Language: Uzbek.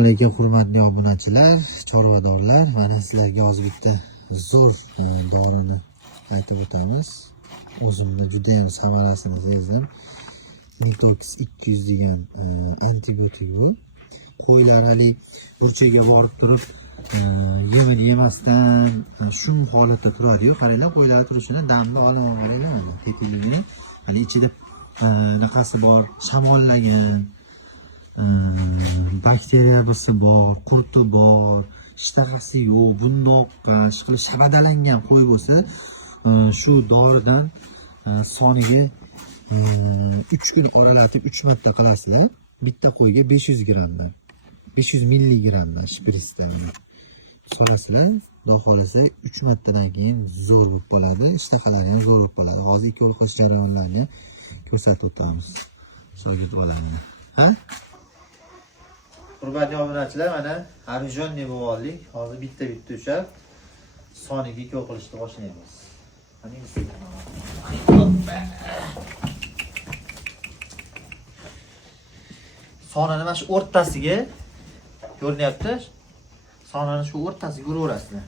alaykum hurmatli obunachilar, chorvadorlar. Mana sizlarga hozir bitta zo'r dorini aytib o'tamiz. O'zimda juda ham samarasini sezdim. Mitox 200 degan antibiotik bu. Qo'ylar hali burchaga borib turib yemini yemasdan shu holatda turadi-yu. Qaranglar, qo'ylar turishini damni olib olgan, tekinligini. Hali ichida naqasi bor, shamollagan, bakteriya bo'lsa bor, qurti bor, ishtahasi yo'q, bundoqqa ishqilib shabadalangan qo'y bo'lsa, shu doridan soniga 3 kun oralatib 3 marta qilasizlar. Bitta qo'yga 500 grammdan, 500 milligramdan shpritsdan solasizlar. Xudo xolasa 3 martadan keyin zo'r bo'lib qoladi. Ishtahalari ham zo'r bo'lib qoladi. Hozir ikki ovqat jarayonlarini ko'rsatib o'tamiz. Shogird olamni. Ha? Hurmatli obunachilar, mana Arjon deb oldik. Hozir bitta ushlab soniga 2 qilishni boshlaymiz. Qani sonini mana shu o'rtasiga ko'rinyapti. Sonini shu o'rtasiga uraverasizlar.